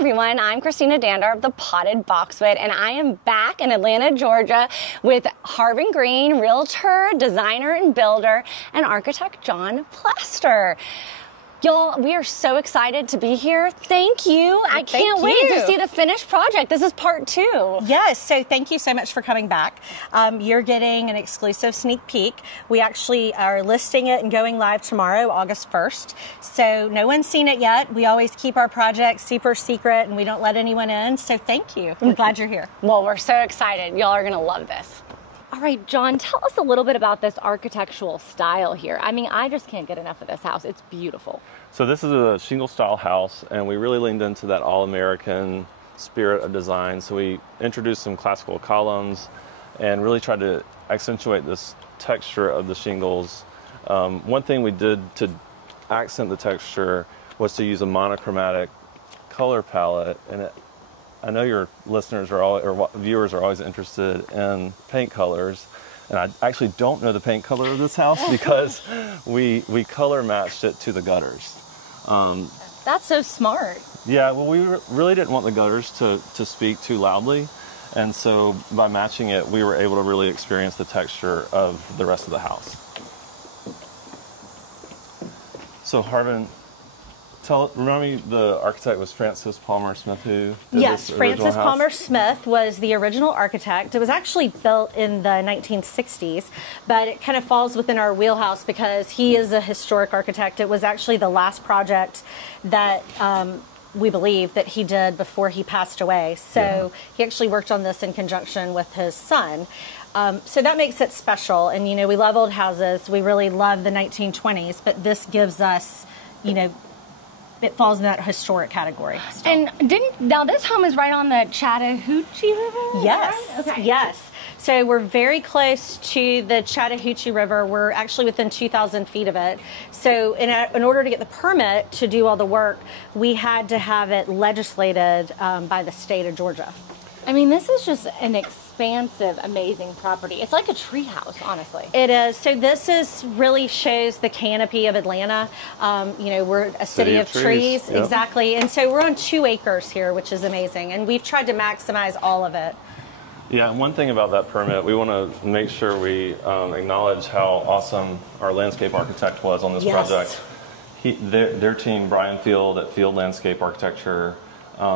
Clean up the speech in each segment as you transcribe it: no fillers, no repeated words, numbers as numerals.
everyone, I'm Christina Dandar of the Potted Boxwood, and I am back in Atlanta, Georgia with Harvin Greene, realtor, designer, and builder, and architect John Plaster. Y'all, we are so excited to be here. Thank you. I can't wait to see the finished project. This is part 2. Yes, so thank you so much for coming back. You're getting an exclusive sneak peek. We actually are listing it and going live tomorrow, August 1st. So no one's seen it yet. We always keep our projects super secret and we don't let anyone in. So thank you. We're glad you're here. Well, we're so excited. Y'all are going to love this. All right, John, tell us a little bit about this architectural style here. I mean, I just can't get enough of this house. It's beautiful. So this is a shingle style house, and we really leaned into that all-American spirit of design. So we introduced some classical columns and really tried to accentuate this texture of the shingles. One thing we did to accent the texture was to use a monochromatic color palette, and I know your listeners or viewers are always interested in paint colors, and I actually don't know the paint color of this house because we color matched it to the gutters. That's so smart. Yeah, well, we really didn't want the gutters to speak too loudly, and so by matching it, we were able to really experience the texture of the rest of the house. So Harvin, remind me, the architect was Francis Palmer Smith, who did Yes, Francis Palmer Smith was the original architect. It was actually built in the 1960s, but it kind of falls within our wheelhouse because he is a historic architect. It was actually the last project that we believe that he did before he passed away. So he actually worked on this in conjunction with his son. So that makes it special. And, you know, we love old houses. We really love the 1920s, but this gives us, you know, it falls in that historic category. Still. And now this home is right on the Chattahoochee River? Yes, right? Okay. Yes. So we're very close to the Chattahoochee River. We're actually within 2,000 feet of it. So in order to get the permit to do all the work, we had to have it legislated by the state of Georgia. I mean, this is just an expansive, amazing property. It's like a tree house, honestly. It is. So this really shows the canopy of Atlanta. You know, we're a city of trees. Yep. Exactly. And so we're on 2 acres here, which is amazing. And we've tried to maximize all of it. Yeah, and one thing about that permit, we want to make sure we acknowledge how awesome our landscape architect was on this project. Their team, Brian Field at Field Landscape Architecture,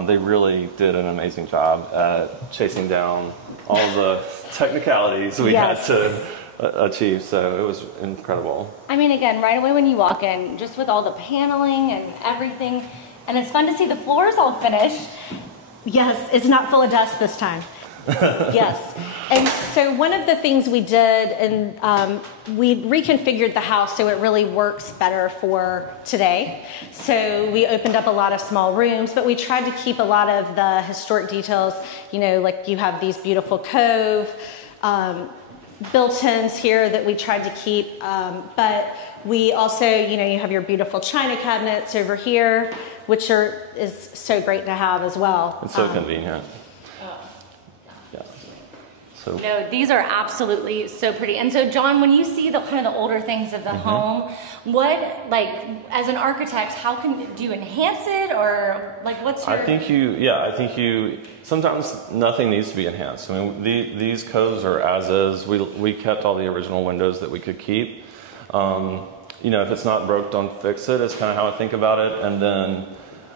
they really did an amazing job at chasing down all the technicalities we had to achieve, so it was incredible. I mean, again, right away when you walk in, just with all the paneling and everything, and it's fun to see the floors all finished. Yes, it's not full of dust this time. Yes. And so one of the things we did, and we reconfigured the house so it really works better for today. So we opened up a lot of small rooms, but we tried to keep a lot of the historic details, you know, like you have these beautiful cove built-ins here that we tried to keep. But we also, you know, you have your beautiful china cabinets over here, which is so great to have as well. It's so convenient. So. No, these are absolutely so pretty. And so, John, when you see the kind of the older things of the home, what, like, as an architect, how do you enhance it, or like, what's your? I think you. Sometimes nothing needs to be enhanced. I mean, these coves are as is. We kept all the original windows that we could keep. You know, if it's not broke, don't fix it. Is kind of how I think about it. And then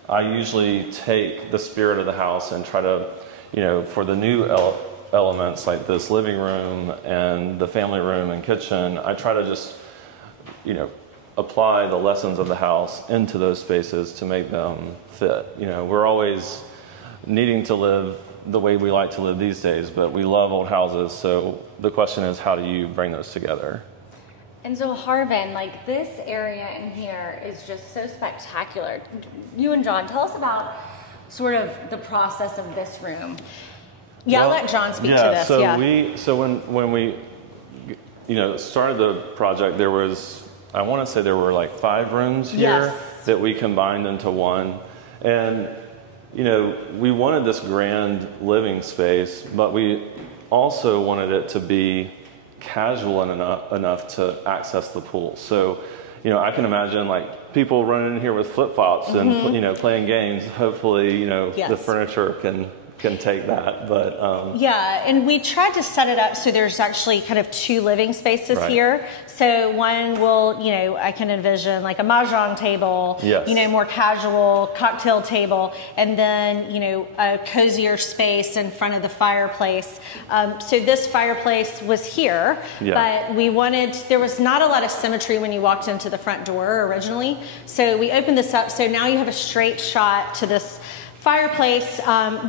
I usually take the spirit of the house and try to, you know, for the new elements like this living room and the family room and kitchen, I try to just, you know, apply the lessons of the house into those spaces to make them fit. You know, we're always needing to live the way we like to live these days, but we love old houses, so the question is, how do you bring those together? And so, Harvin, like, this area in here is just so spectacular. You and John, tell us about sort of the process of this room. Yeah, I'll let John speak to this. So when we, you know, started the project, there was, I want to say there were like 5 rooms here that we combined into one. And, you know, we wanted this grand living space, but we also wanted it to be casual enough to access the pool. So, you know, I can imagine like people running in here with flip-flops and, you know, playing games. Hopefully, you know, the furniture can take that, but yeah, and we tried to set it up so there's actually kind of 2 living spaces here. So one will, you know, I can envision like a mahjong table, you know, more casual cocktail table, and then, you know, a cozier space in front of the fireplace. So this fireplace was here, but we wanted, there was not a lot of symmetry when you walked into the front door originally. So we opened this up, so now you have a straight shot to this fireplace.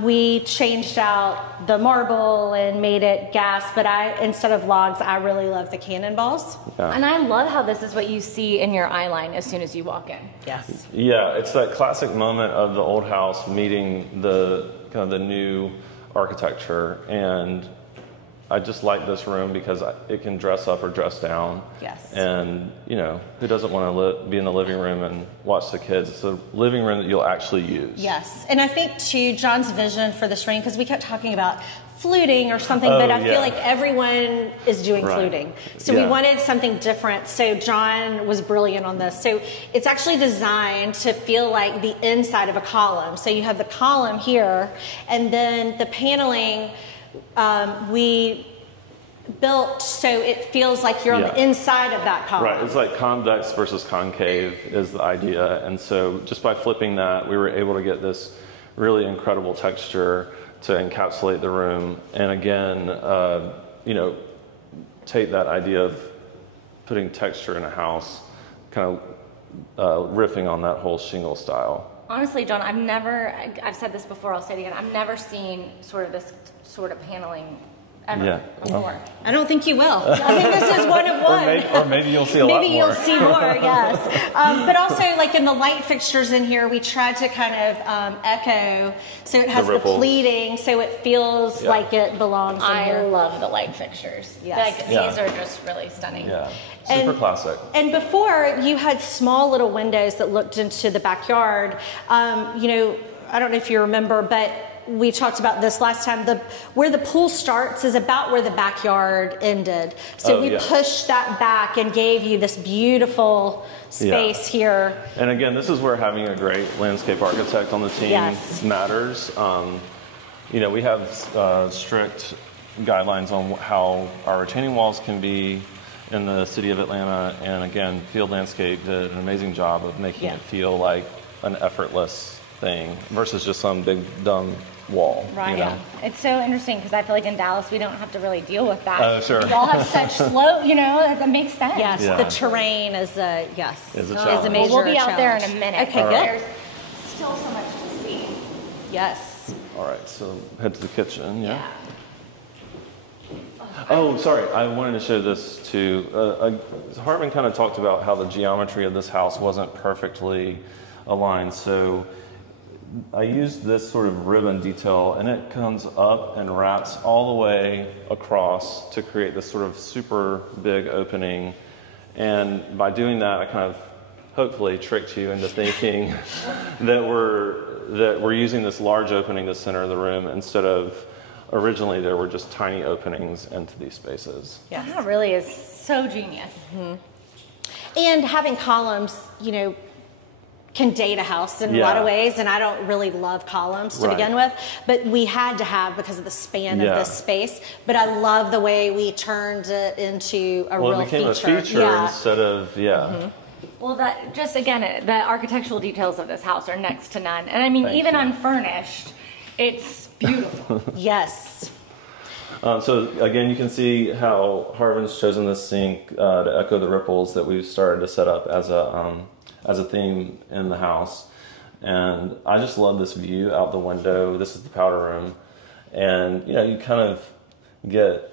We changed out the marble and made it gas, but instead of logs, I really love the cannonballs. And I love how this is what you see in your eye line as soon as you walk in. Yes. Yeah, it's that classic moment of the old house meeting the kind of the new architecture, and I just like this room because it can dress up or dress down. Yes. And, you know, who doesn't want to be in the living room and watch the kids? It's a living room that you'll actually use. Yes. And I think, too, John's vision for this room, because we kept talking about fluting or something, but I feel like everyone is doing fluting. So we wanted something different. So John was brilliant on this. So it's actually designed to feel like the inside of a column. So you have the column here, and then the paneling we built so it feels like you're on the inside of that column. Right, it's like convex versus concave is the idea, and so just by flipping that, we were able to get this really incredible texture to encapsulate the room, and again, you know, take that idea of putting texture in a house, kind of riffing on that whole shingle style. Honestly, John, I've said this before, I'll say it again, I've never seen sort of this sort of paneling ever before. I don't think you will. I think this is one of one. Or maybe you'll see a lot more. Maybe you'll see more, yes. But also, like in the light fixtures in here, we tried to kind of echo, so it has the pleating, so it feels like it belongs in here. I love the light fixtures. Yes. Like, these are just really stunning. Yeah, super classic. And before, you had small little windows that looked into the backyard. You know, I don't know if you remember, but we talked about this last time. Where the pool starts is about where the backyard ended. So we pushed that back and gave you this beautiful space here. And again, this is where having a great landscape architect on the team matters. You know, we have strict guidelines on how our retaining walls can be in the city of Atlanta. And again, Field Landscape did an amazing job of making it feel like an effortless thing versus just some big dumb wall. Right. You know? It's so interesting because I feel like in Dallas we don't have to really deal with that. Oh, sure. We all have such slope, you know, that makes sense. Yes, the terrain is a is a major we'll be out there in a minute. Okay, good. There's still so much to see. Yes. All right, so head to the kitchen. Yeah. Oh, sorry. I wanted to show this too. Harvin kind of talked about how the geometry of this house wasn't perfectly aligned. So I used this sort of ribbon detail, and it comes up and wraps all the way across to create this sort of super big opening. And by doing that, I kind of hopefully tricked you into thinking that we're using this large opening to center the room instead of originally there were just tiny openings into these spaces. Yeah, that really is so genius. Mm-hmm. And having columns, you know, can date a house in a lot of ways, and I don't really love columns to begin with, but we had to have because of the span of this space. But I love the way we turned it into a real feature. It became a feature instead of, Well, that just, again, the architectural details of this house are next to none. And I mean, even unfurnished, it's beautiful. Yes. So again, you can see how Harvin's chosen this sink to echo the ripples that we've started to set up as a theme in the house. And I just love this view out the window. This is the powder room. And, you know, you kind of get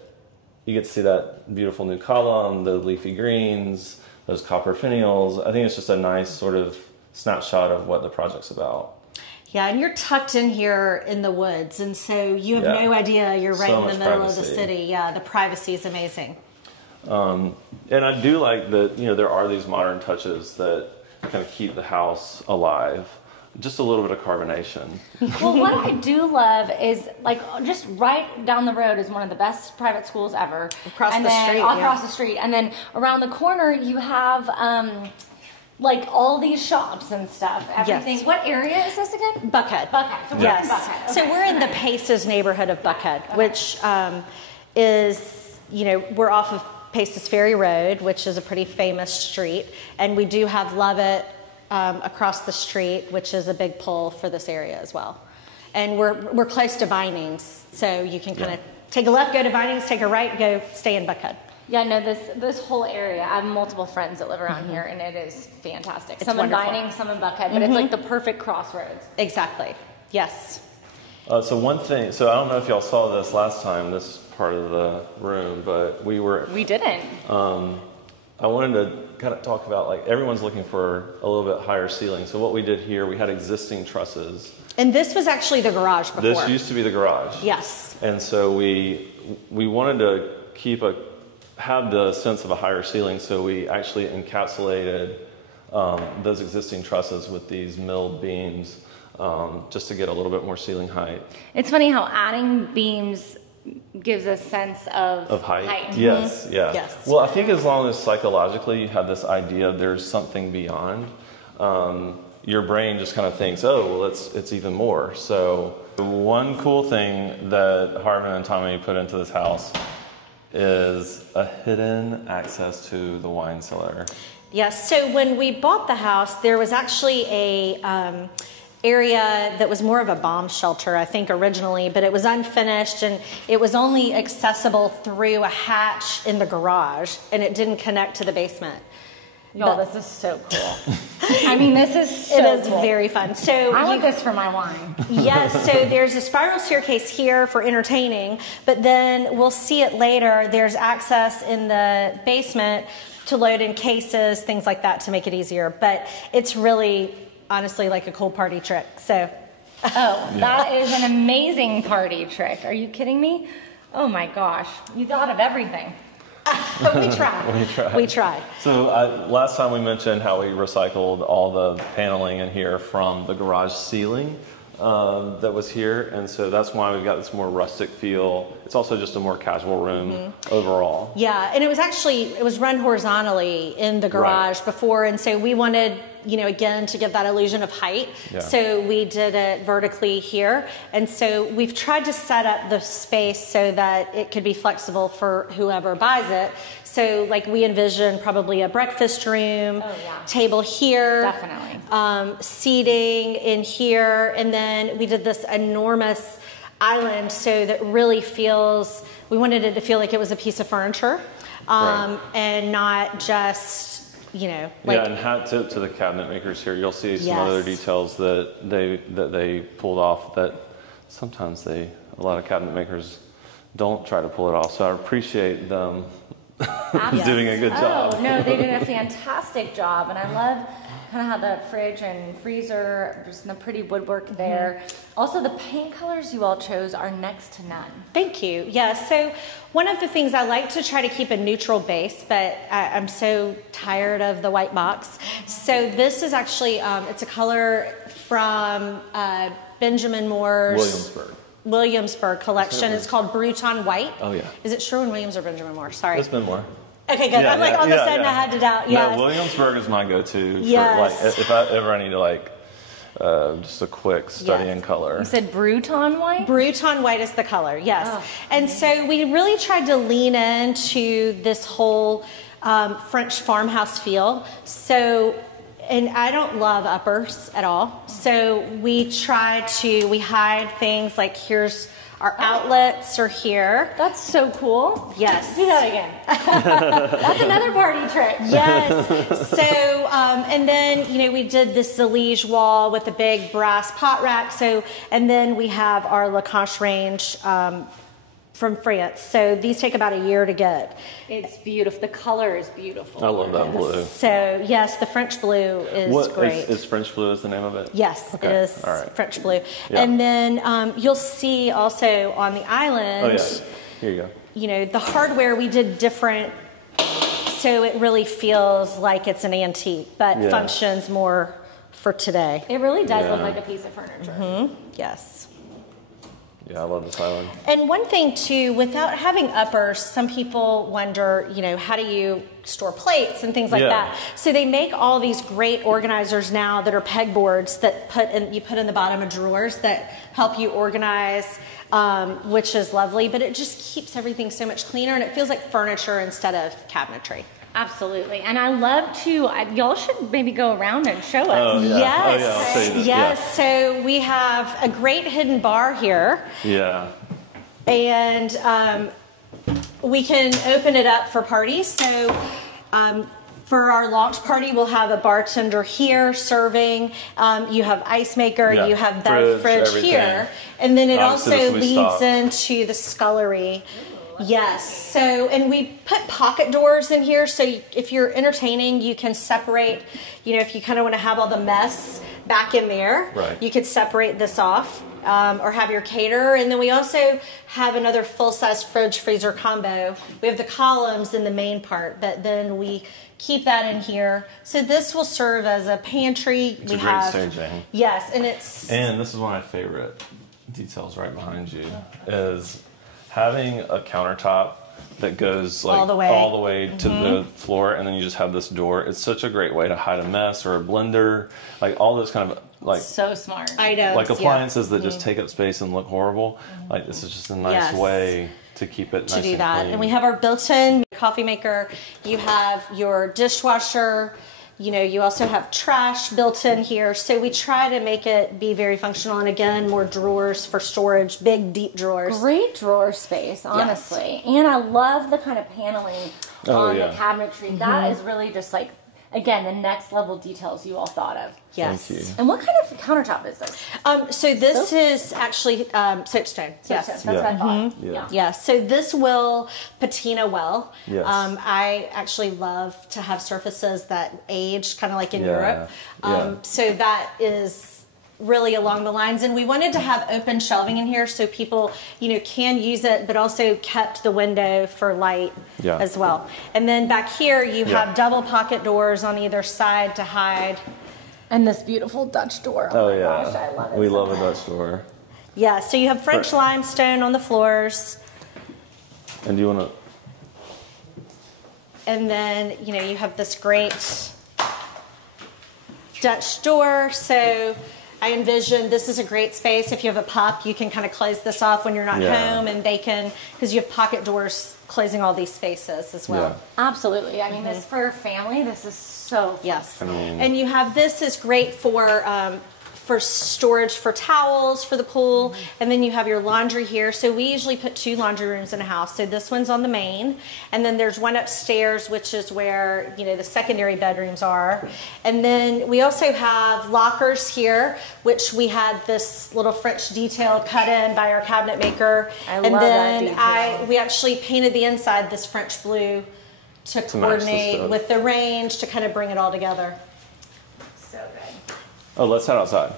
to see that beautiful new column, the leafy greens, those copper finials. I think it's just a nice sort of snapshot of what the project's about. Yeah, and you're tucked in here in the woods, and so you have no idea you're right in the middle of the city. Yeah, the privacy is amazing. And I do like that, you know, there are these modern touches that kind of keep the house alive. Just a little bit of carbonation. Well, what I do love is, like, just right down the road is one of the best private schools ever. Across the street. And then around the corner you have like all these shops and stuff, everything. Yes. What area is this again? Buckhead. Buckhead. So Yes. we're in Buckhead. So Okay. we're in the Paces neighborhood of Buckhead, which is, we're off of Paces Ferry Road, which is a pretty famous street, and we do have Lovett across the street, which is a big pull for this area as well. And we're close to Vinings, so you can kind of take a left, go to Vinings, take a right, go stay in Buckhead. Yeah, no, this whole area, I have multiple friends that live around here, and it is fantastic. Some in wonderful. Vinings, some in Buckhead, but it's like the perfect crossroads. Exactly. Yes. So one thing, so I don't know if y'all saw this last time, this part of the room, but We didn't. I wanted to kind of talk about, like, everyone's looking for a little bit higher ceiling. So what we did here, we had existing trusses. And this was actually the garage before. This used to be the garage. Yes. And so we wanted to have the sense of a higher ceiling, so we actually encapsulated those existing trusses with these milled beams, just to get a little bit more ceiling height. It's funny how adding beams gives a sense of height. Yes, yeah. Yes. Well, I think as long as psychologically you have this idea of there's something beyond, your brain just kind of thinks, oh, well, it's even more. So one cool thing that Harvin and Tommy put into this house is a hidden access to the wine cellar. Yes. So when we bought the house, there was actually a area that was more of a bomb shelter, I think, originally, but it was unfinished and it was only accessible through a hatch in the garage, and it didn't connect to the basement. Y'all, this is so cool. I mean, this is so It is cool. very fun. So I want this for my wine. Yes, so there's a spiral staircase here for entertaining, but then we'll see it later. There's access in the basement to load in cases, things like that, to make it easier. But it's really, honestly, like a cool party trick. So, That is an amazing party trick. Are you kidding me? Oh my gosh, you thought of everything. we tried. We tried. So last time we mentioned how we recycled all the paneling in here from the garage ceiling that was here, and so that's why we've got this more rustic feel. It's also just a more casual room overall. Yeah, and it was run horizontally in the garage before, and so we wanted, again, to give that illusion of height. Yeah. So we did it vertically here, and so we've tried to set up the space so that it could be flexible for whoever buys it. So, like, we envision probably a breakfast room, table here, Definitely. Seating in here, and then we did this enormous island so that really we wanted it to feel like it was a piece of furniture, and not just, and hat tip to the cabinet makers here. You'll see some other details that they pulled off that sometimes a lot of cabinet makers don't try to pull it off. So I appreciate them doing a good job. Oh, no, they did a fantastic job, and I love kind of how the fridge and freezer, just the pretty woodwork there. Also, the paint colors you all chose are next to none. Thank you. Yeah, so one of the things I like to try to keep a neutral base, but I'm so tired of the white box. So this is actually, it's a color from Benjamin Moore's Williamsburg collection. It's called Bruton White. Oh, yeah. Is it Sherwin-Williams or Benjamin Moore? Sorry. It's been more. Okay, good. I'm like, all of a sudden I had to doubt. No, Williamsburg is my go-to. Yes. For, like, if I ever need to, just a quick study in color. You said Bruton White? Bruton White is the color, yes. Oh, and so we really tried to lean into this whole French farmhouse feel. So, and I don't love uppers at all. So we hide things like here's our outlets are here. That's so cool. Yes. Do that again. That's another party trick. Yes. So, and then, we did this Zalige wall with a big brass pot rack. So, and then we have our Lacanche range from France. So these take about a year to get. It's beautiful. The color is beautiful. I love that blue. So, yes, the French blue is great. Is French blue is the name of it? Yes, okay. It is French blue. Yeah. And then you'll see also on the island, here you go. The hardware we did different, so it really feels like it's an antique, but functions more for today. It really does look like a piece of furniture. Yes. Yeah, I love this island. And one thing too, without having uppers, some people wonder, you know, how do you store plates and things like that. So they make all these great organizers now that are pegboards that you put in the bottom of drawers that help you organize, which is lovely, but it just keeps everything so much cleaner and it feels like furniture instead of cabinetry. Absolutely. And I love to, y'all should maybe go around and show us. Oh, yeah. Yes. Oh, yeah. I'll show you this. Yes. Yeah. So we have a great hidden bar here. Yeah. And we can open it up for parties. So for our launch party, we'll have a bartender here serving. You have ice maker, you have that fridge here. And then it also leads into the scullery. Yes. So, and we put pocket doors in here. So if you're entertaining, you can separate, you know, if you kind of want to have all the mess back in there, you could separate this off or have your caterer. And then we also have another full-size fridge freezer combo. We have the columns in the main part, but then we keep that in here. So this will serve as a pantry. It's a great staging. Yes. And this is one of my favorite details right behind you is having a countertop that goes like all the way to the floor, and then you just have this door. It's such a great way to hide a mess or a blender, like all those kind of like so smart items, like appliances that just take up space and look horrible. Like this is just a nice way to keep it nice and clean. And we have our built-in coffee maker. You have your dishwasher. You know, you also have trash built in here. So we try to make it be very functional. And again, more drawers for storage, big, deep drawers. Great drawer space, honestly. And I love the kind of paneling on the cabinetry. That is really just like, again, the next level details you all thought of. Yes. Thank you. And what kind of countertop is this? So this is actually soapstone. Yes. That's what I thought. Yes. So this will patina well. Yes. I actually love to have surfaces that age, kind of like in Europe. Yeah. So that is really along the lines, and we wanted to have open shelving in here so people, you know, can use it, but also kept the window for light as well. And then back here you have double pocket doors on either side to hide. And this beautiful Dutch door. Oh my gosh, I love it. We love a Dutch door. Yeah, so you have French limestone on the floors. And do you want to? And then, you know, you have this great Dutch door. So I envision this is a great space. If you have a pup, you can kind of close this off when you're not home, and they can, because you have pocket doors closing all these spaces as well. Yeah. Absolutely. I mean, this for family, this is so fun. Yes. And you have, this is great for storage for towels for the pool, and then you have your laundry here. So we usually put 2 laundry rooms in a house. So this one's on the main, and then there's one upstairs, which is where, you know, the secondary bedrooms are. And then we also have lockers here, which we had this little French detail cut in by our cabinet maker. I love that detail. We actually painted the inside this French blue to coordinate with the range to kind of bring it all together. So good. Oh, let's head outside.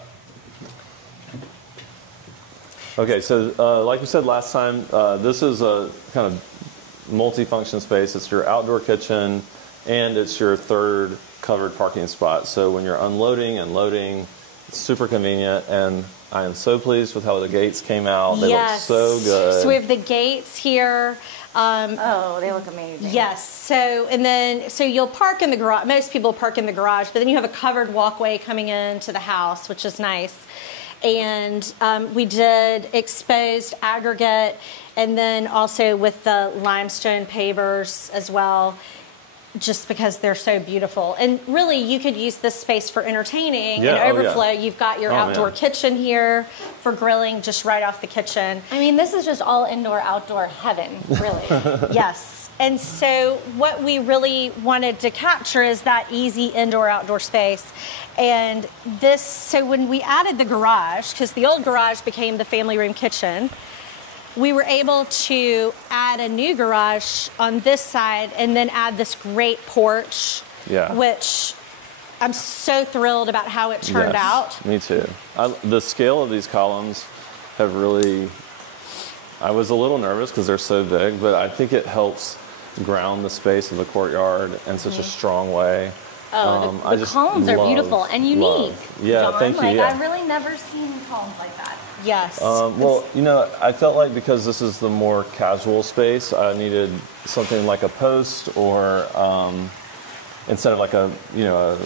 Okay, so like we said last time, this is a kind of multi-function space. It's your outdoor kitchen, and it's your third covered parking spot. So when you're unloading and loading, it's super convenient, and I am so pleased with how the gates came out. They look so good. So we have the gates here. Oh, they look amazing. Yes. So you'll park in the garage. Most people park in the garage, but then you have a covered walkway coming into the house, which is nice. And we did exposed aggregate, and then also with the limestone pavers as well, just because they're so beautiful. And really, you could use this space for entertaining and overflow. You've got your outdoor kitchen here for grilling, just right off the kitchen. I mean, this is just all indoor, outdoor heaven, really. Yes. And so what we really wanted to capture is that easy indoor-outdoor space. And this, so when we added the garage, because the old garage became the family room kitchen, we were able to add a new garage on this side and then add this great porch, which I'm so thrilled about how it turned out. Me too. The scale of these columns have really, I was a little nervous because they're so big, but I think it helps ground the space of the courtyard in such a strong way. Oh, the columns are beautiful and unique. Yeah, John. thank you. I've really never seen columns like that. Yes. Well, you know, I felt like because this is the more casual space, I needed something like a post or instead of like a, you know,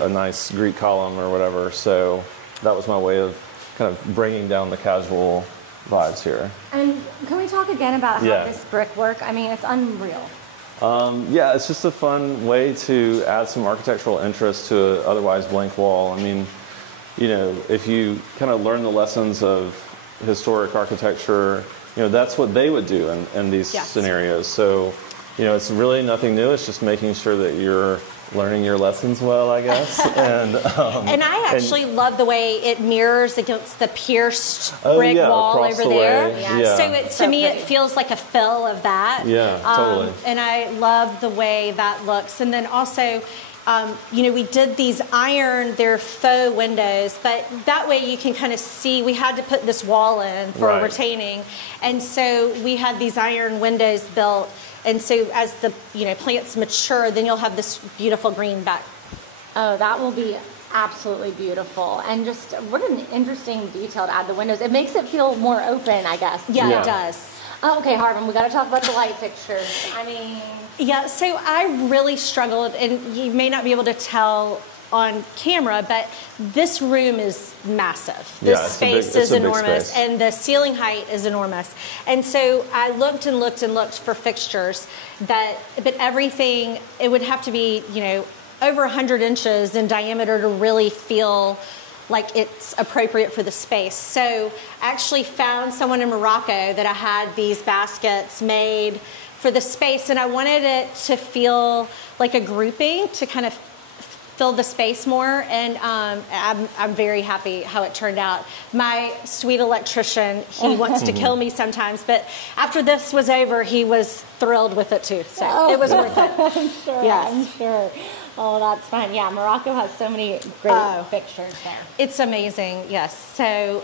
a nice Greek column or whatever. So that was my way of kind of bringing down the casual vibes here. And can we talk again about how Yeah. this brickwork, I mean, it's unreal. Yeah, it's just a fun way to add some architectural interest to an otherwise blank wall. I mean, you know, if you kind of learn the lessons of historic architecture, you know, that's what they would do in these scenarios. So, you know, it's really nothing new. It's just making sure that you're learning your lessons well, I guess. And I actually love the way it mirrors against the pierced brick wall over there. Yeah. So to me, it feels like a fill of that. Yeah, totally. And I love the way that looks. And then also, you know, we did these iron, they're faux windows, but that way you can kind of see, we had to put this wall in for retaining. And so we had these iron windows built. And so as the, you know, plants mature, then you'll have this beautiful green back. Oh, that will be absolutely beautiful. And just what an interesting detail to add the windows. It makes it feel more open, I guess. Yeah. It does. Oh, okay, Harvin, we got to talk about the light fixtures. I mean... Yeah, so I really struggled, and you may not be able to tell on camera, but this room is massive. This space is enormous, and the ceiling height is enormous. And so I looked and looked and looked for fixtures but everything, it would have to be, you know, over 100 inches in diameter to really feel like it's appropriate for the space. So I actually found someone in Morocco that I had these baskets made for the space, and I wanted it to feel like a grouping to kind of fill the space more, and I'm very happy how it turned out. My sweet electrician, he wants to kill me sometimes, but after this was over, he was thrilled with it too, so it was worth it. I'm sure, I'm sure. Oh, that's fun. Yeah, Morocco has so many great fixtures there. It's amazing, yes. So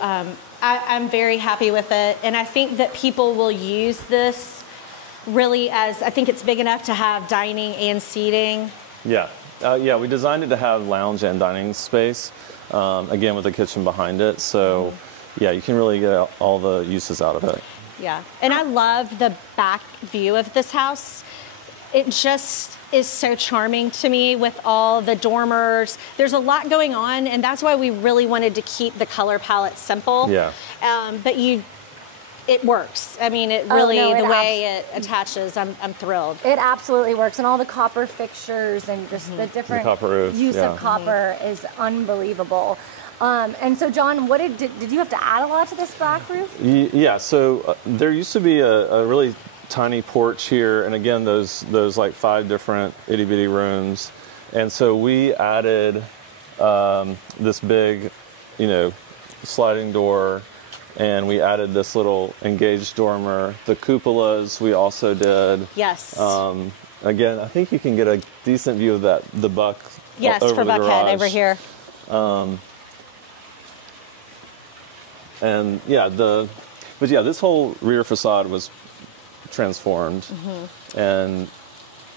I'm very happy with it, and I think that people will use this really as, I think it's big enough to have dining and seating. Yeah. Yeah, we designed it to have lounge and dining space, again, with the kitchen behind it. So, yeah, you can really get all the uses out of it. Yeah, and I love the back view of this house. It just is so charming to me with all the dormers. There's a lot going on, and that's why we really wanted to keep the color palette simple. Yeah. But it works. I mean, it really, the way it attaches, I'm thrilled. It absolutely works, and all the copper fixtures and just the different use of copper is unbelievable. And so, John, what did you have to add a lot to this back roof? Yeah, so there used to be a really tiny porch here, and again, those like 5 different itty bitty rooms, and so we added this big, you know, sliding door. And we added this little engaged dormer. The cupolas we also did. Yes. Again, I think you can get a decent view of the buck. Yes, over for the Buckhead garage. over here. And yeah, this whole rear facade was transformed, and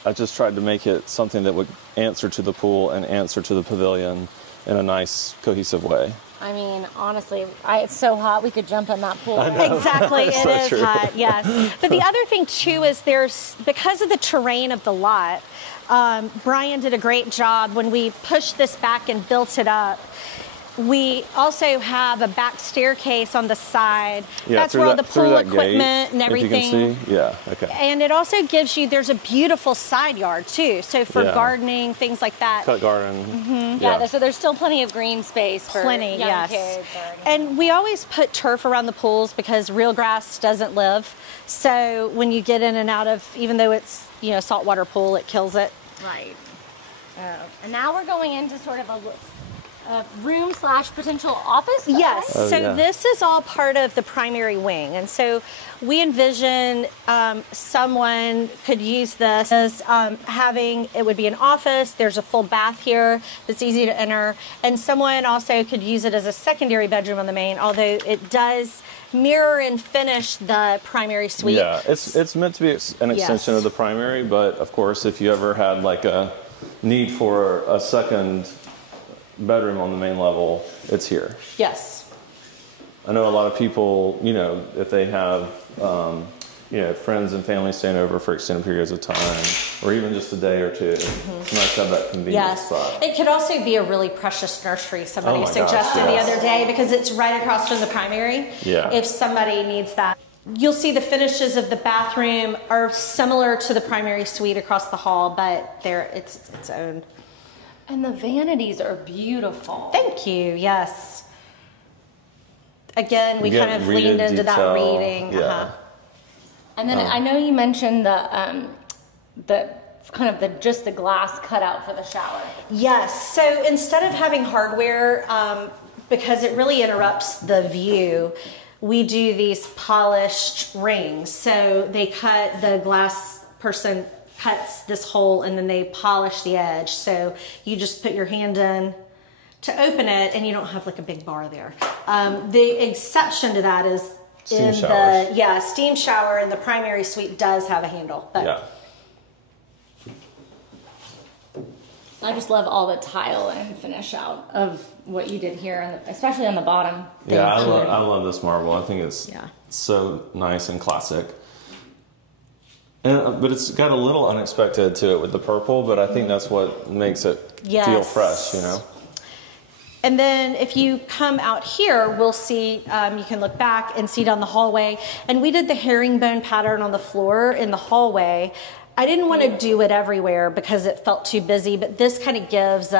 I just tried to make it something that would answer to the pool and answer to the pavilion in a nice, cohesive way. I mean, honestly, it's so hot we could jump in that pool. Exactly, it So is true. hot, yes. But the other thing too is because of the terrain of the lot, Brian did a great job when we pushed this back and built it up. We also have a back staircase on the side. Yeah, that's where all the pool equipment gate, and everything. If you can see. Yeah, okay. And it also gives you, there's a beautiful side yard too. So for gardening, things like that. Cut garden. Yeah, so there's still plenty of green space for Plenty, young yes. kids. And we always put turf around the pools because real grass doesn't live. So when you get in and out of, even though it's, you know, a saltwater pool, it kills it. Right. And now we're going into sort of a room / potential office? Yes, Oh, so yeah. this is all part of the primary wing. And so we envision someone could use this as having, it would be an office, there's a full bath here that's easy to enter, and someone also could use it as a secondary bedroom on the main, although it does mirror and finish the primary suite. Yeah, it's meant to be an extension of the primary, but of course, if you ever had like a need for a second bedroom on the main level, it's here. Yes. I know a lot of people, you know, if they have, you know, friends and family staying over for extended periods of time, or even just a day or two, it's nice to have that convenience spot. It could also be a really precious nursery, somebody suggested the other day, because it's right across from the primary. Yeah. If somebody needs that. You'll see the finishes of the bathroom are similar to the primary suite across the hall, but it's its own. And the vanities are beautiful. Thank you, yes. Again, we kind of leaned into that reading. Yeah. And then I know you mentioned the kind of just the glass cutout for the shower. Yes, so instead of having hardware, because it really interrupts the view, we do these polished rings. So the glass person cuts this hole and then they polish the edge. So you just put your hand in to open it and you don't have like a big bar there. The exception to that is steam shower in the primary suite does have a handle. But yeah. I just love all the tile and finish out of what you did here, especially on the bottom. Yeah, I love this marble. I think it's so nice and classic. But it's got a little unexpected to it with the purple, but I think that's what makes it feel fresh, you know? And then if you come out here, we'll see, you can look back and see down the hallway. And we did the herringbone pattern on the floor in the hallway. I didn't want to do it everywhere because it felt too busy, but this kind of gives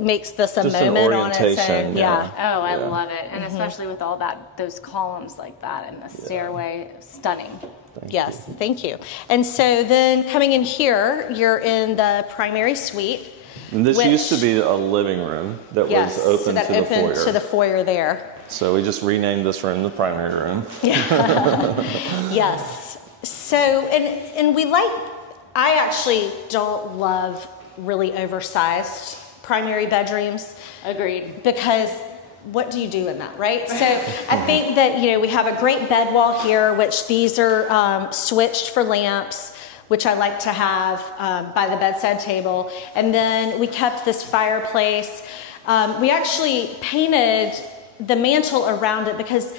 makes this a moment on its own. Yeah. Oh, I love it. And especially with all those columns like that and the stairway, stunning. Thank you. And so then coming in here, you're in the primary suite. And this used to be a living room that was open to the foyer there. So we just renamed this room the primary room. Yes. So, and I actually don't love really oversized primary bedrooms. Agreed. Because what do you do in that, right? So I think that, we have a great bed wall here, which these are switched for lamps, which I like to have by the bedside table. And then we kept this fireplace. We actually painted the mantle around it because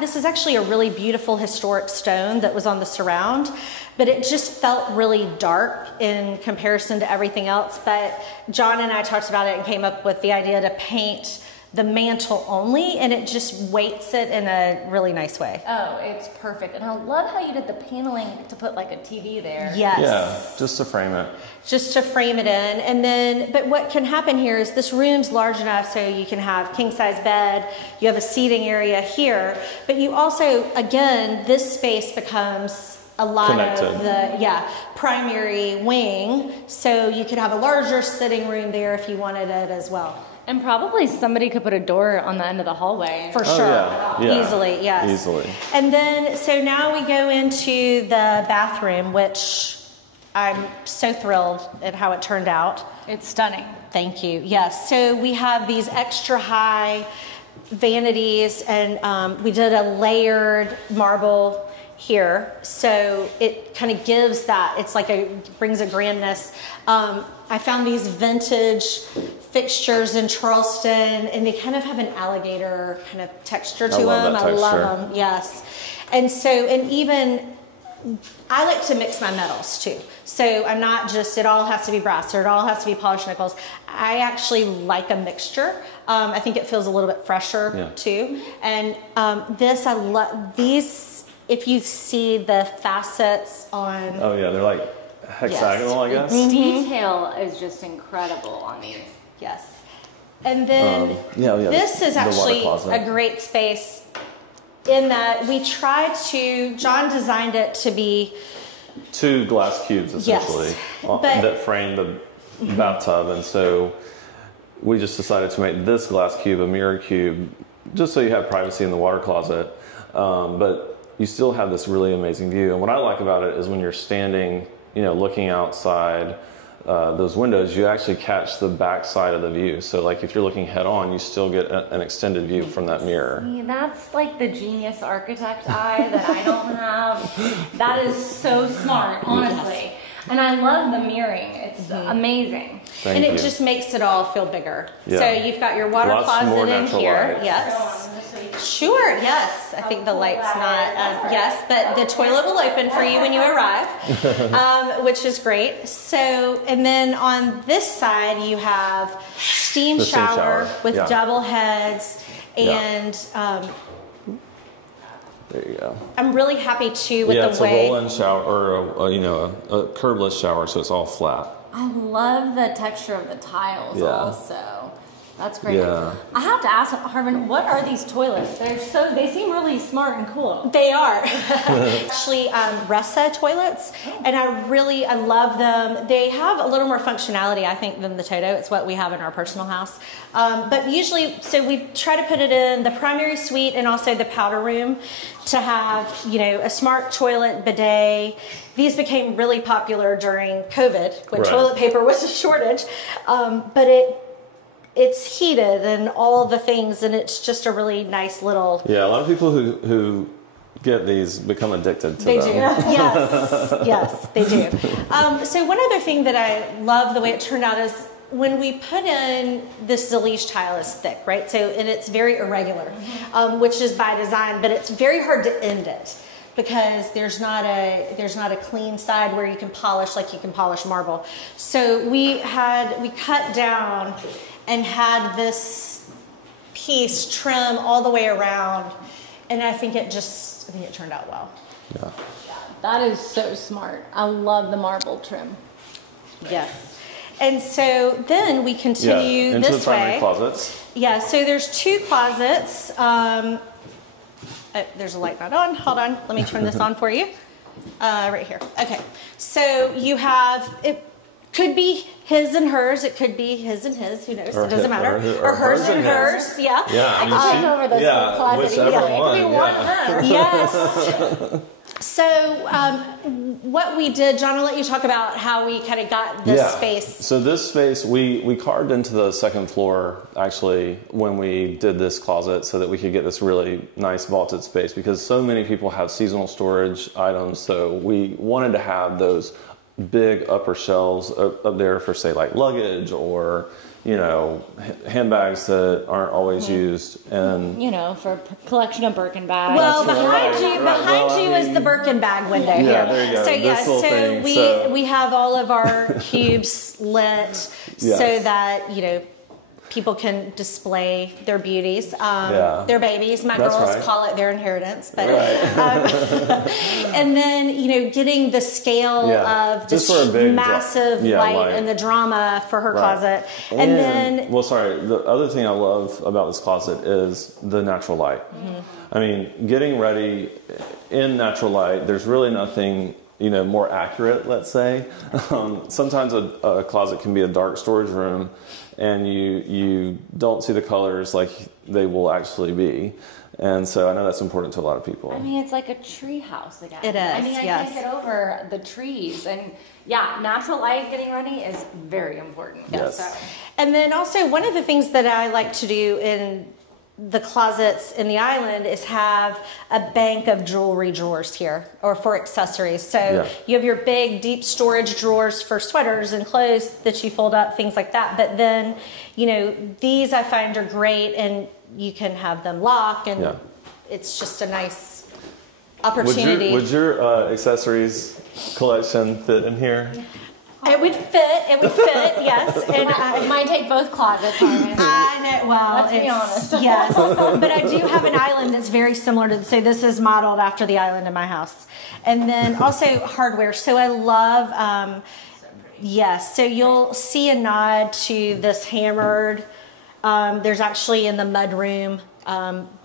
this is actually a really beautiful historic stone that was on the surround, but it just felt really dark in comparison to everything else. But John and I talked about it and came up with the idea to paint the mantle only, and it just weights it in a really nice way. Oh, it's perfect. And I love how you did the paneling to put like a TV there. Yes. Yeah, just to frame it. Just to frame it in. And then, but what can happen here is this room's large enough so you can have king size bed, you have a seating area here, but you also, again, this space becomes a lot of the primary wing, so you could have a larger sitting room there if you wanted it as well. And probably somebody could put a door on the end of the hallway. For sure. Yeah. Easily, yes. Easily. And then, so now we go into the bathroom, which I'm so thrilled at how it turned out. It's stunning. Thank you. Yes. So we have these extra high vanities, and we did a layered marble here, so it kind of gives that, it's like brings a grandness. I found these vintage fixtures in Charleston, and they kind of have an alligator kind of texture to them. I love them, yes. And so, and even, I like to mix my metals too. So I'm not just, it all has to be brass or it all has to be polished nickels. I actually like a mixture. I think it feels a little bit fresher too. And this, I love, these, if you see the facets on... Oh yeah, they're like hexagonal, I guess. The detail is just incredible on these. Yes. And then this is actually a great space in that we tried to, John designed it to be... 2 glass cubes essentially that frame the bathtub, and so we just decided to make this glass cube a mirror cube just so you have privacy in the water closet, but you still have this really amazing view. And what I like about it is when you're standing, looking outside those windows, you actually catch the back side of the view. So like if you're looking head on, you still get an extended view from that mirror. See, that's like the genius architect eye that I don't have. That is so smart, honestly. Yes. And I love the mirroring. It's amazing. And it just makes it all feel bigger. Yeah. So you've got your water closet in here. Yes. Sure, yes. I think the light's not, yes, but the toilet will open for you when you arrive, which is great. So, and then on this side, you have steam shower with double heads, and there you go. I'm really happy too with the way. It's a roll-in shower, or a curbless shower, so it's all flat. I love the texture of the tiles also. That's great. Yeah. I have to ask, Harvin, what are these toilets? They seem really smart and cool. They are. Actually, Ressa toilets, and I love them. They have a little more functionality, I think, than the Toto. It's what we have in our personal house. But usually, so we try to put it in the primary suite and also the powder room to have, a smart toilet, bidet. These became really popular during COVID when toilet paper was a shortage. But it's heated and all the things, and it's just a really nice little... Yeah, a lot of people who get these become addicted to them. They do. Yes, they do. So one other thing that I love the way it turned out is when we put in this Zaliche tile is thick, right? So, and it's very irregular, which is by design, but it's very hard to end it because there's not a clean side where you can polish like you can polish marble. So we cut down and had this piece trim all the way around, and I think it turned out well. Yeah. That is so smart. I love the marble trim. Yes. And so then we continue into this the primary way. Closets. Yeah, so there's two closets. There's a light not on. Hold on. Let me turn this on for you. Right here. Okay. So you have... Could be his and hers. It could be his and his. Who knows? It doesn't matter. Or hers and hers. Yeah. Yeah. I can take over this little closet. Whichever one. It could be one of them. Yes. So what we did, John, I'll let you talk about how we kind of got this space. So this space, we carved into the second floor, actually, when we did this closet so that we could get this really nice vaulted space because so many people have seasonal storage items. So we wanted to have those big upper shelves up there for, say, like luggage or handbags that aren't always used, and for a collection of Birkin bags. Well, behind you is the Birkin bag window here. There you go. So we have all of our cubes lit so that people can display their beauties, their babies. My girls call it their inheritance, but and then getting the scale of this massive light and the drama for her closet, and then the other thing I love about this closet is the natural light. I mean, getting ready in natural light. There's really nothing more accurate, let's say. Sometimes a closet can be a dark storage room and you don't see the colors like they will actually be. And so I know that's important to a lot of people. I mean, it's like a tree house again. It is, I mean, I can't get over the trees. And natural light getting ready is very important. Yes. So. And then also one of the things that I like to do in the closets in the island is have a bank of jewelry drawers here, or for accessories. So you have your big deep storage drawers for sweaters and clothes that you fold up, things like that. But then, these I find are great, and you can have them lock, and it's just a nice opportunity. Would your accessories collection fit in here? It would fit, yes. And it might take both closets, Harvin. I know, well, let's be honest. Yes, but I do have an island that's very similar to, so this is modeled after the island in my house. And then also hardware. So I love, so you'll see a nod to this hammered, there's actually in the mud room,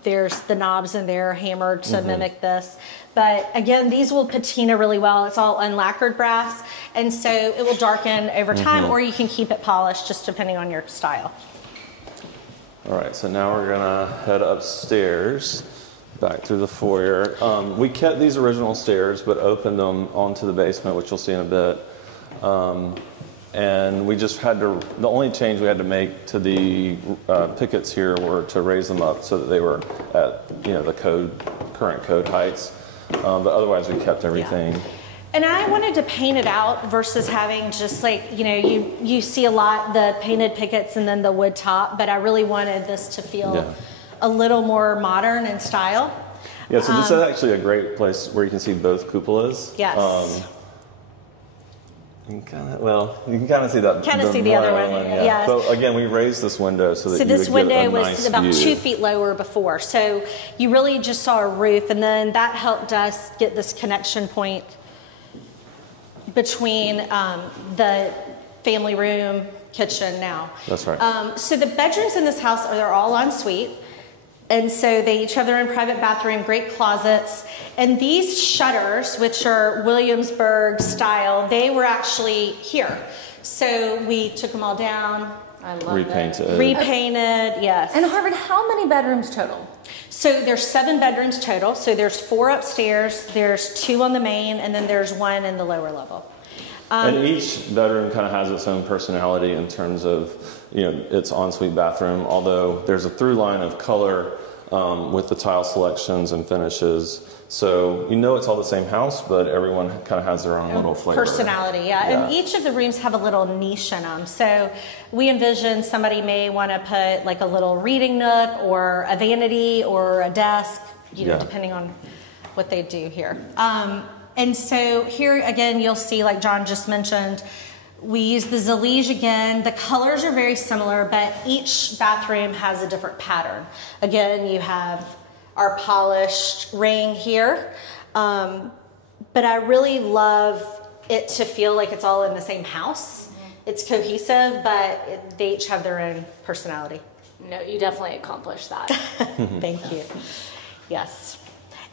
there's the knobs in there hammered to mimic this. But again, these will patina really well. It's all unlacquered brass, and so it will darken over time, or you can keep it polished, just depending on your style. All right, so now we're gonna head upstairs, back through the foyer. We kept these original stairs, but opened them onto the basement, which you'll see in a bit. And we just had to, the only change we had to make to the pickets here were to raise them up so that they were at, the current code heights. But otherwise we kept everything. Yeah. And I wanted to paint it out versus having just like, you see a lot, the painted pickets and then the wood top, but I really wanted this to feel a little more modern in style. Yeah, so this is actually a great place where you can see both cupolas. Yes. You can kind of see that. Kind of see the other one. Yeah. Yes. But again, we raised this window so that this window was nice about view. 2 feet lower before, so you really just saw a roof, and then that helped us get this connection point between the family room, kitchen now. That's right. So the bedrooms in this house they're all en suite. And so they each have their own private bathroom, great closets. And these shutters, which are Williamsburg style, they were actually here. So we took them all down. I love Repainted. Repainted, yes. And Harvin, how many bedrooms total? So there's 7 bedrooms total. So there's 4 upstairs, there's 2 on the main, and then there's 1 in the lower level. And each bedroom kind of has its own personality in terms of, its ensuite bathroom, although there's a through line of color with the tile selections and finishes. So it's all the same house, but everyone kind of has their own little flavor. Personality, yeah. And each of the rooms have a little niche in them. So we envision somebody may want to put like a little reading nook or a vanity or a desk, depending on what they do here. And so here again, you'll see, like John just mentioned, we use the Zalige again. The colors are very similar, but each bathroom has a different pattern. Again, you have our polished ring here, but I really love it to feel like it's all in the same house. It's cohesive, but they each have their own personality. No, you definitely accomplished that. Thank you. Yes.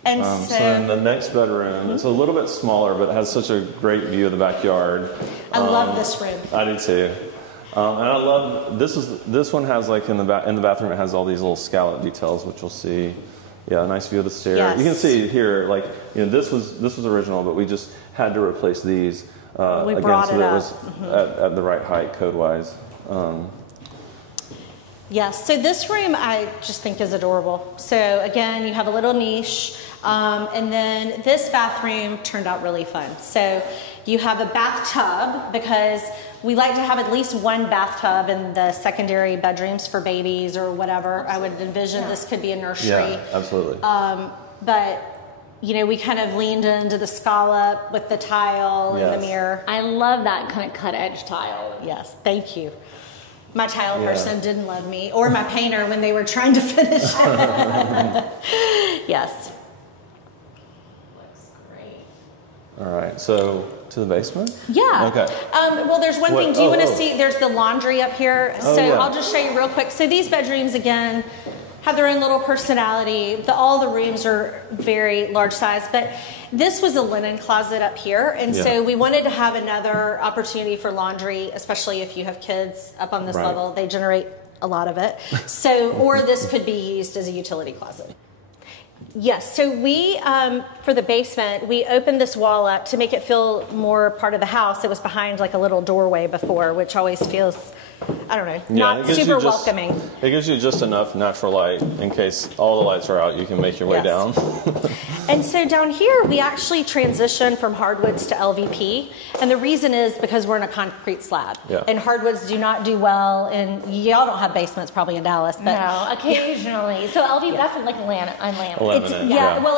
And so then the next bedroom, it's a little bit smaller, but it has such a great view of the backyard. I love this room. I do too. And I love, this one has like in the bathroom, it has all these little scallop details, which you'll see. Yeah, a nice view of the stairs. Yes. You can see here, like, this was original, but we just had to replace these again so that it was at the right height code-wise. Yes, so this room I just think is adorable. So again, you have a little niche, and then this bathroom turned out really fun. So you have a bathtub, because we like to have at least 1 bathtub in the secondary bedrooms for babies or whatever. I would envision this could be a nursery. Yeah, absolutely. But we kind of leaned into the scallop with the tile and the mirror. I love that kind of cut edge tile. Yes, thank you. My tile person didn't love me, or my painter when they were trying to finish it. Yes. Looks great. All right, so to the basement? Yeah. Okay. Well, there's one thing. Do you want to see? There's the laundry up here. I'll just show you real quick. So these bedrooms, again, have their own little personality. All the rooms are very large size, but this was a linen closet up here, and so we wanted to have another opportunity for laundry, especially if you have kids up on this level. They generate a lot of it. So, or this could be used as a utility closet. Yes, so we, for the basement, we opened this wall up to make it feel more part of the house. It was behind like a little doorway before, which always feels, I don't know, not super welcoming. It gives you just enough natural light in case all the lights are out, you can make your way down. And so down here, we actually transitioned from hardwoods to LVP. And the reason is because we're in a concrete slab. Yeah. And hardwoods do not do well. And y'all don't have basements probably in Dallas. But no, occasionally. So LVP, that's like laminate. Well,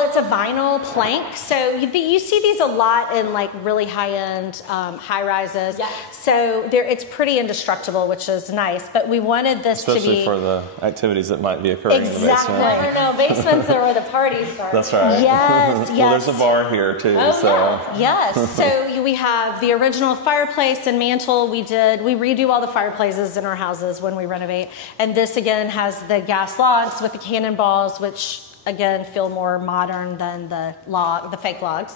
it's a vinyl plank. So you see these a lot in like really high-end high rises. Yeah. So it's pretty indestructible, which is nice. But we wanted this to be... Especially for the activities that might be occurring in the basement. Never know. Basements are where the parties start. That's right. Yes, Well, there's a bar here too. Oh, so. yeah. Yes. So we have the original fireplace and mantle. We redo all the fireplaces in our houses when we renovate. And this again has the gas logs with the cannonballs, which again feel more modern than the fake logs.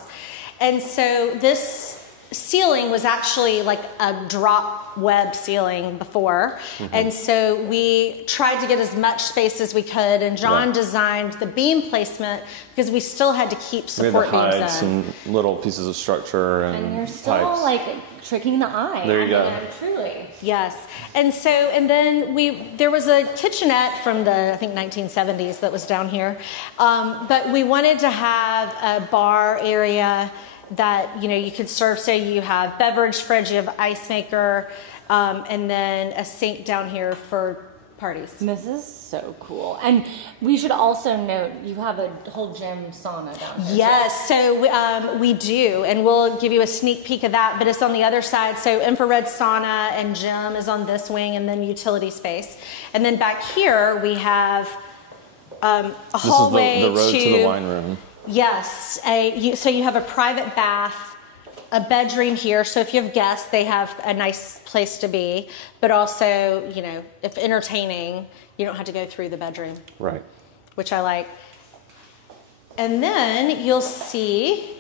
And so this ceiling was actually like a drop web ceiling before. And so we tried to get as much space as we could, and John designed the beam placement because we still had to keep support beams in. We had to hide some little pieces of structure and you're still pipes. like tricking the eye. There you go. Truly. Yes. And so, and then there was a kitchenette from the, I think, 1970s that was down here. But we wanted to have a bar area that, you could serve. So you have beverage fridge, you have ice maker, and then a sink down here for parties. This is so cool. And we should also note, you have a whole gym sauna down here. Yes, so we do, and we'll give you a sneak peek of that, but it's on the other side. So infrared sauna and gym is on this wing, and then utility space. And then back here we have a hallway this is the road to the wine room. Yes, so you have a private bath, a bedroom here, so if you have guests, they have a nice place to be, but also, you know, if entertaining, you don't have to go through the bedroom. Right. Which I like. And then you'll see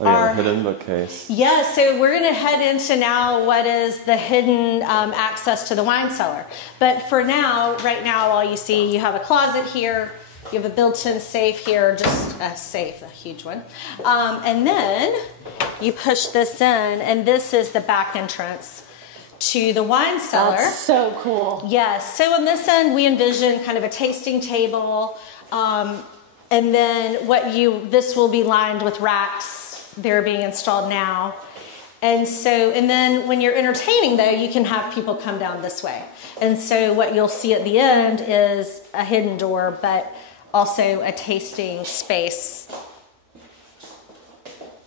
our hidden bookcase. Yeah, so we're going to head into now what is the hidden access to the wine cellar. But for now, right now, all you see, you have a closet here, you have a built-in safe here, just a safe, a huge one. And then you push this in, and this is the back entrance to the wine cellar. That's so cool. Yes, so on this end, we envision kind of a tasting table, and then this will be lined with racks. They're being installed now. And then when you're entertaining though, you can have people come down this way. And so what you'll see at the end is a hidden door, but also a tasting space.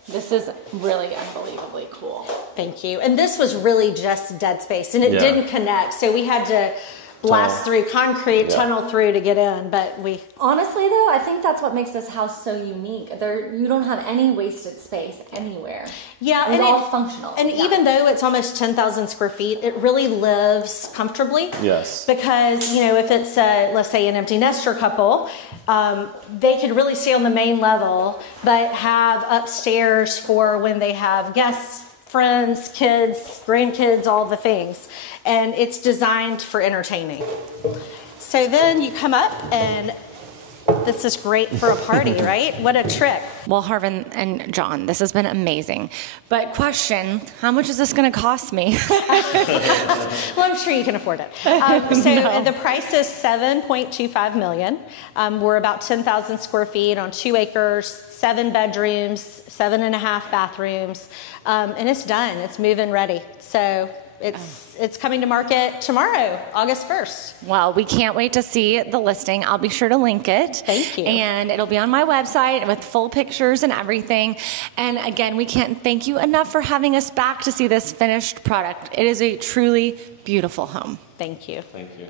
This is really unbelievably cool. Thank you. And this was really just dead space, and it didn't connect. So we had to blast through concrete, tunnel through to get in, but honestly though, I think that's what makes this house so unique. You don't have any wasted space anywhere. Yeah, it's all functional. And even though it's almost 10,000 square feet, it really lives comfortably. Yes. Because, you know, if it's let's say an empty nester couple, they could really stay on the main level, but have upstairs for when they have guests, friends, kids, grandkids, all the things. And it's designed for entertaining. So then you come up, and this is great for a party, right? What a trick. Well, Harvin and John, this has been amazing. But question, how much is this going to cost me? Well, I'm sure you can afford it. The price is $7.25 million. We're about 10,000 square feet on 2 acres, 7 bedrooms, 7.5 bathrooms, and it's done. It's move-in ready. So it's coming to market tomorrow, August 1st. Well, we can't wait to see the listing. I'll be sure to link it. Thank you. And it'll be on my website with full pictures and everything. And again, we can't thank you enough for having us back to see this finished product. It is a truly beautiful home. Thank you. Thank you.